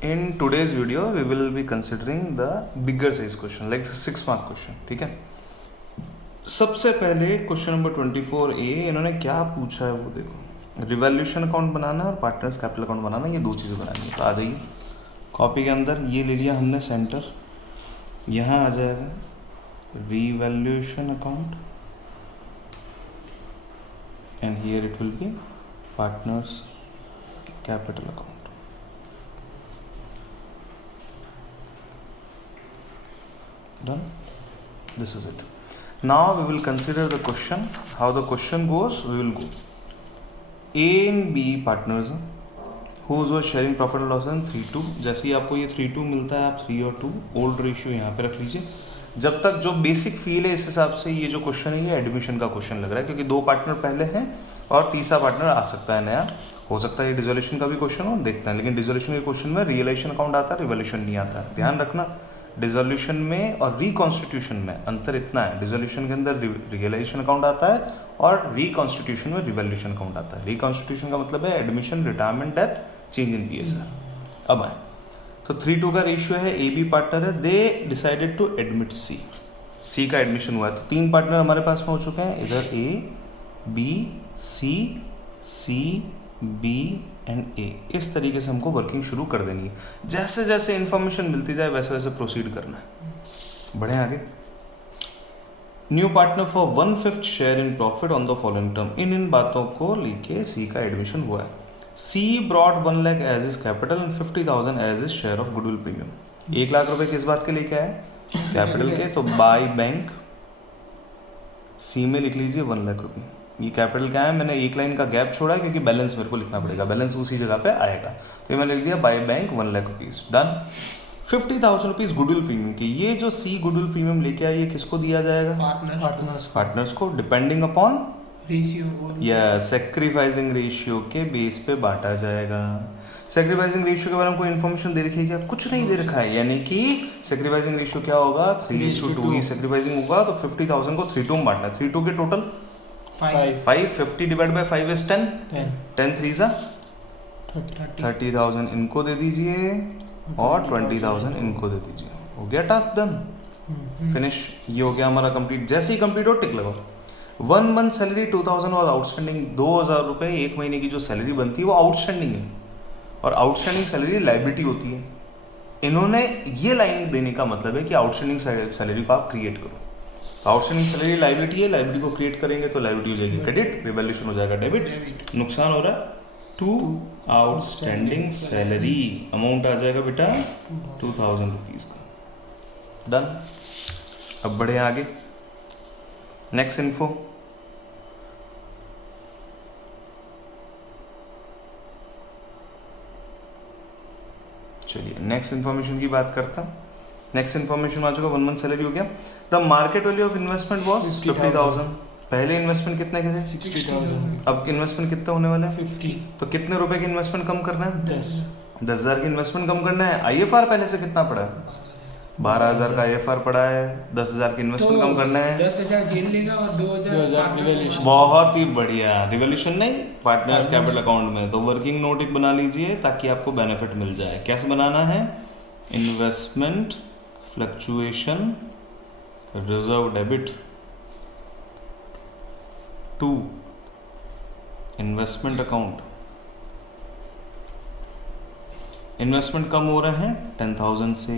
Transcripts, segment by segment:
In today's video, we will be considering the bigger size question, like 6 mark question. ठीक है, सबसे पहले question number 24A इन्होंने क्या पूछा है वो देखो। रिवॉल्यूशन अकाउंट बनाना और पार्टनर्स कैपिटल अकाउंट बनाना, ये दो चीज़ें बनानी है। तो आ जाइए कॉपी के अंदर, ये ले लिया हमने सेंटर, यहाँ आ जाएगा revolution account and here it will be partners capital account. Done. This is it. Now we will consider the question. How the question goes, we will go. A and B partners whose was sharing profit and loss in 3:2. जैसे ही आपको ये 3:2 मिलता है, आप 3 और 2 old ratio यहाँ पे रख लीजिए। जब तक जो बेसिक फील है, इस हिसाब से ये जो क्वेश्चन है ये एडमिशन का क्वेश्चन लग रहा है, क्योंकि 2 पार्टनर पहले हैं और तीसरा पार्टनर आ सकता है नया। हो सकता है ये डिसोल्यूशन का भी क्वेश्चन हो, देखते हैं। लेकिन डिसोल्यूशन के क्वेश्चन में रियलाइजेशन अकाउंट आता है, रिवॉल्यूशन नहीं आता है। ध्यान रखना, डिसोल्यूशन में और रिकॉन्स्टिट्यूशन में अंतर इतना है, डिसोल्यूशन के अंदर रियलाइजेशन अकाउंट आता है और रिकॉन्स्टिट्यूशन में रिवॉल्यूशन अकाउंट आता है। रिकॉन्स्टिट्यूशन का मतलब है admission, retirement, death, change in PSR. अब आए तो 3:2 का रेशियो है, ए बी पार्टनर है, दे डिसाइडेड टू एडमिट सी। सी का एडमिशन हुआ है, तो 3 पार्टनर हमारे पास में हो चुके हैं, इधर A B C, C B and A. इस तरीके से हमको वर्किंग शुरू कर देनी है। जैसे जैसे इंफॉर्मेशन मिलती जाए वैसे वैसे प्रोसीड करना है। बढ़े आगे। New partner for 1/5 share in profit on the following term. इन बातों को लेके सी का एडमिशन हुआ है। C brought 1 lakh as is capital and 50,000 as is share of goodwill premium. 1 lakh रुपए किस बात के लेके आए? कैपिटल के। तो बाय बैंक सी में लिख लीजिए 1 लाख रुपये। ये कैपिटल क्या है, मैंने एक लाइन का गैप छोड़ा है क्योंकि बैलेंस मेरे को लिखना पड़ेगा, बैलेंस उसी जगह पे आएगा। तो ये मैंने लिख दिया by bank 1 lakh rupees. Done. 50,000 rupees goodwill premium की। ये जो सी गुडविल प्रीमियम लेके आए, ये किसको दिया जाएगा? पार्टनर्स को, डिपेंडिंग अपॉन रेशियो या सैक्रिफाइसिंग रेशियो के बेस पे बांटा जाएगा। सैक्रिफाइसिंग रेशियो के बारे में कोई इन्फॉर्मेशन दे रखी है क्या? कुछ नहीं दे रखा है, यानी कि सैक्रिफाइसिंग रेशियो क्या होगा? 3:2 ही सैक्रिफाइसिंग होगा। तो 50,000 को 3:2 में बांटना है। 3:2 के टोटल 5, 50 डिवाइड बाय 5 इज 10, 10 3 30,000 इनको दे दीजिए और 20,000 इनको दे दीजिए। हो गया टास्क डन, फिनिश। ये हो गया हमारा कंप्लीट। जैसे ही कंप्लीट हो टिक लगाओ। 1 मंथ सैलरी 2,000 और आउटस्टैंडिंग 2,000 रुपये एक महीने की जो सैलरी बनती है वो आउटस्टैंडिंग है, और आउटस्टैंडिंग सैलरी लाइबिलिटी होती है। इन्होंने ये लाइन देने का मतलब है कि आउटस्टैंडिंग सैलरी को आप क्रिएट करो। तो आउटस्टैंडिंग सैलरी लाइबिलिटी है, लाइबिलिटी को क्रिएट करेंगे तो लाइबिलिटी हो जाएगी क्रेडिट, रिवॉल्यूशन हो जाएगा डेबिट। नुकसान हो रहा है टू आउटस्टैंडिंग सैलरी, अमाउंट आ जाएगा बेटा 2,000 रुपीज का। डन। अब बढ़े आगे, नेक्स्ट इन्फो। चलिए नेक्स्ट इन्फॉर्मेशन की बात करता हूँ। नेक्स्ट इन्फॉर्मेशन आ चुका, 1 मंथ सैलरी हो गया। The market value of investment was 50,000। पहले इन्वेस्टमेंट कितने के थे? 60,000। अब इन्वेस्टमेंट कितना होने वाला है? 50। तो कितने रुपए की इन्वेस्टमेंट कम करना है? 10,000 की इन्वेस्टमेंट कम करना है। आईएफआर पहले से कितना पड़ा है? 12,000 का आईएफआर पड़ा है। 10,000 की इन्वेस्टमेंट कम करना है। 10,000 जेल लेगा और 2,000 रिवॉल्यूशन। बहुत ही बढ़िया। रिवॉल्यूशन नहीं, पार्टनर्स कैपिटल अकाउंट में। तो वर्किंग नोट एक बना लीजिए ताकि आपको बेनिफिट मिल जाए। कैसे बनाना है? Investment fluctuation reserve debit to investment account. Investment कम हो रहे हैं 10,000 से,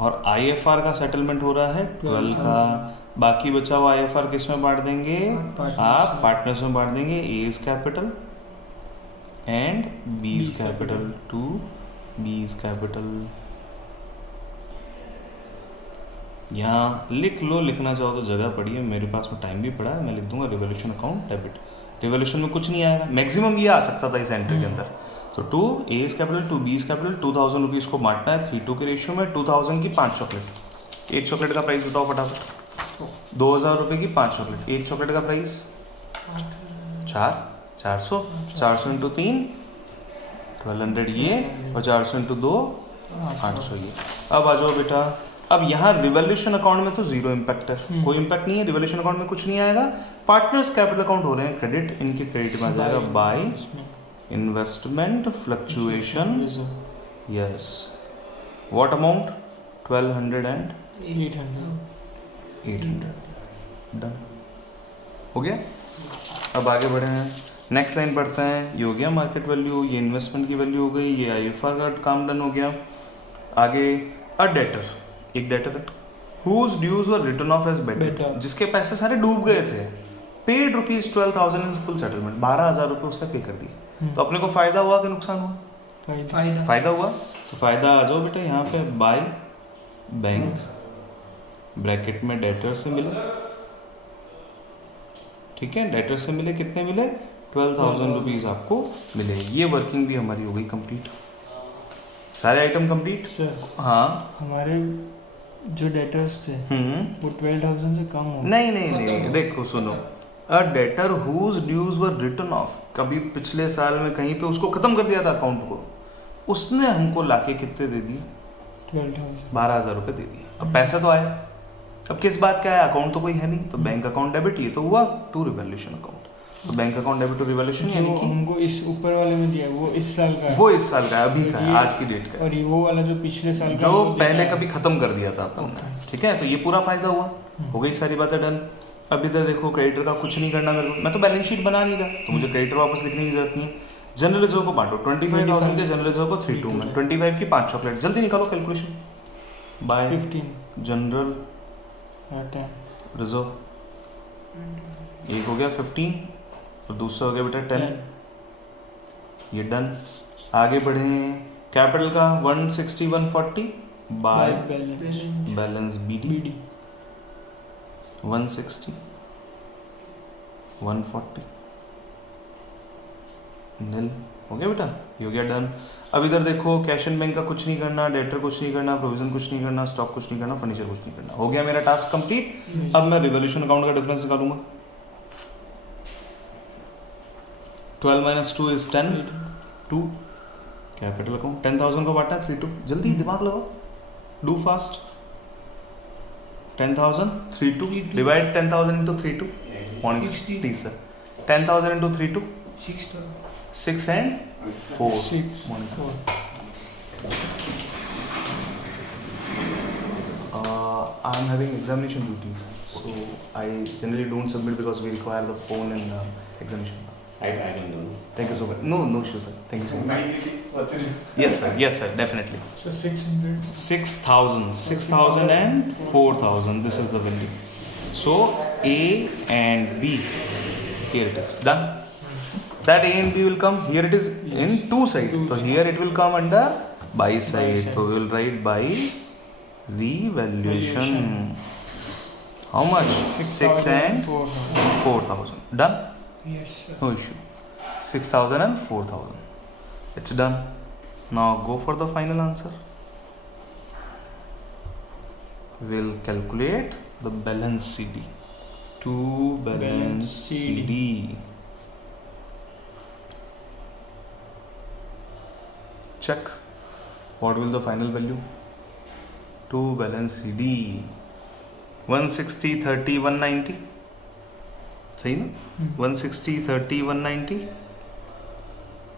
और आईएफआर का सेटलमेंट हो रहा है 12 का। बाकी बचा हुआ आईएफआर किस में बांट देंगे? आप पार्टनर्स में बांट देंगे। A's capital and B's capital to B's capital. यहाँ लिख लो, लिखना चाहो तो जगह पड़ी है, मेरे पास में टाइम भी पड़ा है, मैं लिख दूंगा रिवॉल्यूशन अकाउंट डेबिट। रिवॉल्यूशन में कुछ नहीं आएगा, मैक्सिमम ये आ सकता था इस एंट्री के अंदर। तो 2 एज कैपिटल 2 बीज कैपिटल, 2,000 रुपीज को बांटना है 3:2 के रेशियो में। 2,000 की 5 चॉकलेट। एक चॉकलेट का प्राइस बताओ फटाफट। 2,000 रुपये की 5 चॉकलेट। एक चॉकलेट का प्राइस 400। 400 इंटू 3 1200 ये, और 400 इंटू 2 800 ये। अब आ जाओ बेटा। अब यहाँ रिवॉल्यूशन अकाउंट में तो जीरो इम्पैक्ट है, कोई इम्पैक्ट नहीं है। रिवॉल्यूशन अकाउंट में कुछ नहीं आएगा। पार्टनर्स कैपिटल अकाउंट हो रहे हैं क्रेडिट, इनके क्रेडिट में आ जाएगा by investment fluctuation Yes. What amount? 1200 and 800. 800. Done. हो गया? अब आगे बढ़े हैं, नेक्स्ट लाइन पढ़ते हैं। ये हो गया मार्केट वैल्यू, ये इन्वेस्टमेंट की वैल्यू हो गई, ये IFR का काम डन हो गया। आगे अ डेटर, एक डेटर है whose dues were written off as better, जिसके पैसे सारे डूब गए थे, paid rupees 12,000 in full settlement, 12,000 रुपये उसने पे कर दिए। तो अपने को फायदा हुआ कि नुकसान हुआ? फायदा। फायदा हुआ। तो फायदा आ जाओ बेटा यहाँ पे, बाय बैंक ब्रैकेट में डेटर से मिले, ठीक है, डेटर से मिले, कितने मिले? 12,000 रुपीज आपको मिले। ये वर्किंग भी हमारी हो गई कंप्लीट, सारे आइटम कंप्लीट। सर हाँ, हमारे जो डेटर्स थे वो 12,000 से कम हो नहीं नहीं नहीं, देखो सुनो, a debtor whose dues were written off, कभी पिछले साल में कहीं पे उसको खत्म कर दिया था अकाउंट को, उसने हमको लाके कितने दे दिए? 12,000। 12,000 रुपये दे दिए। अब पैसा तो आया, अब किस बात का है? अकाउंट तो कोई है नहीं, तो बैंक अकाउंट डेबिट, ये तो हुआ टू रिवैल्यूएशन अकाउंट, तो bank account debit to revaluation, यानी जो कि हमको इस ऊपर वाले में दिया वो इस साल का है, वो इस साल का है, अभी का है, ये- आज की डेट का है, और ये वो वाला जो पिछले साल का जो वो दिया पहले है। कभी खत्म कर दिया था अपन ने, ठीक है। तो ये पूरा फायदा हुआ, हो गई सारी बातें डन। अब इधर देखो, क्रेडिटर का कुछ नहीं करना मेरे को, मैं तो बैलेंस शीट बना नहीं रहा, तो मुझे क्रेडिटर वापस लिखने की जरूरत नहीं है। जनरल रिजर्व को बांटो, 25,000 के जनरल रिजर्व को 3-2 में, 25 की 5 चॉकलेट, जल्दी निकालो कैलकुलेशन। बाय 15 जनरल 10 रिजर्व, एक हो गया 15 और दूसरा हो गया बेटा 10, ये डन। आगे बढ़े, कैपिटल का 160 140 by balance balance BD BD 160 140 नील, हो गया बेटा, ये हो गया डन। अब इधर देखो, कैश एंड बैंक का कुछ नहीं करना, डेटर कुछ नहीं करना, प्रोविजन कुछ नहीं करना, स्टॉक कुछ नहीं करना, फर्नीचर कुछ नहीं करना, हो गया मेरा टास्क कंप्लीट। अब मैं रिवॉल्यूशन अकाउंट का डिफरेंस निकालूंगा। 12 minus 2 is 10, 2 कैपिटल अकाउंट, 10,000 को बांटा 3-2, जल्दी दिमाग लगाओ, do fast. 10,000 3-2 divide 10,000 into 3-2 morning 60. Please sir, 10,000 into 3-2 6 and 4 6 morning sir. 4 I'm having examination duties, so I generally don't submit because we require the phone in examination. I can do. Thank you so much. No issue sir. Thank you so much. Yes sir, definitely. so 600 6,000 and 4,000. This is the value. So A and B, here it is done. That A and B will come here. It is in two sides. So here it will come under buy side. So we will write by revaluation. How much? 6 and 4,000. Done. Yes, sir. No issue. 6,000 and 4,000. It's done. Now go for the final answer. We'll calculate the balance CD. To balance CD. Check. What will the final value? To balance CD. 160, 30, 190. सही ना? 160, 30, 190.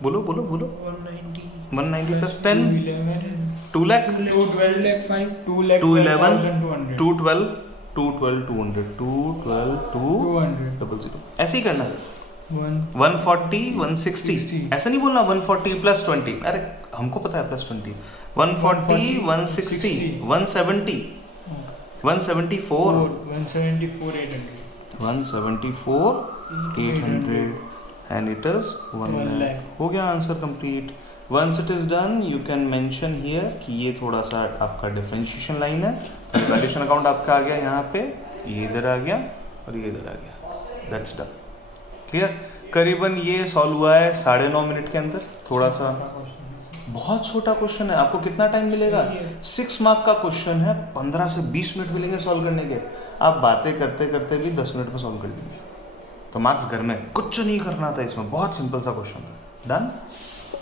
बोलो 190. 190 plus 10 11 2 lakh 12 lakh 5. 211 211 212 212 200 212 200 200 ऐसे ही करना है। 1 140 160 60. ऐसा नहीं बोलना 140 plus 20, अरे हमको पता है plus 20, 140 160 170 174 174 800 174 800 and it is 1 1 lakh. lakh. हो गया answer complete. Once it is done you can mention here कि ये थोड़ा सा आपका डिफरेंशिएशन लाइन है, वैल्यूएशन अकाउंट आपका आ गया यहाँ पे, ये इधर आ गया और ये इधर आ गया, दैट्स डन। क्लियर? करीबन ये सॉल्व हुआ है 9.5 मिनट के अंदर। थोड़ा सा बहुत छोटा क्वेश्चन है, आपको कितना टाइम मिलेगा? सही है। 6 मार्क का क्वेश्चन है, 15 से 20 मिनट मिलेंगे सॉल्व करने के। आप बातें करते करते भी 10 मिनट में सॉल्व कर लेंगे, तो मार्क्स घर में। कुछ नहीं करना था इसमें, बहुत सिंपल सा क्वेश्चन था। डन।